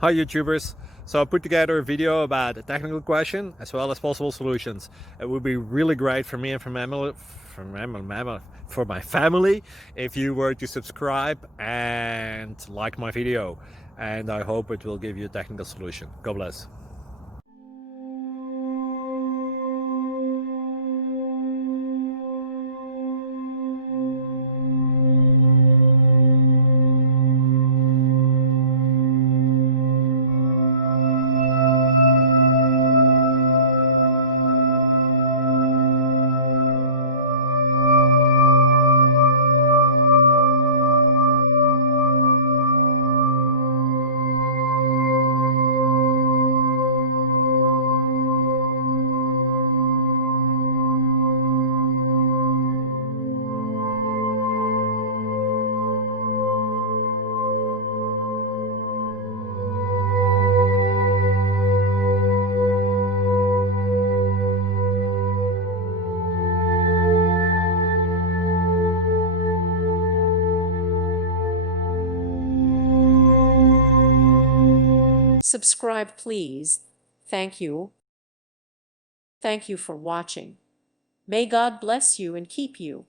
Hi YouTubers! So I put together a video about a technical question as well as possible solutions. It would be really great for me and for my family if you were to subscribe and like my video, and I hope it will give you a technical solution. God bless. Subscribe, please. Thank you. Thank you for watching. May God bless you and keep you.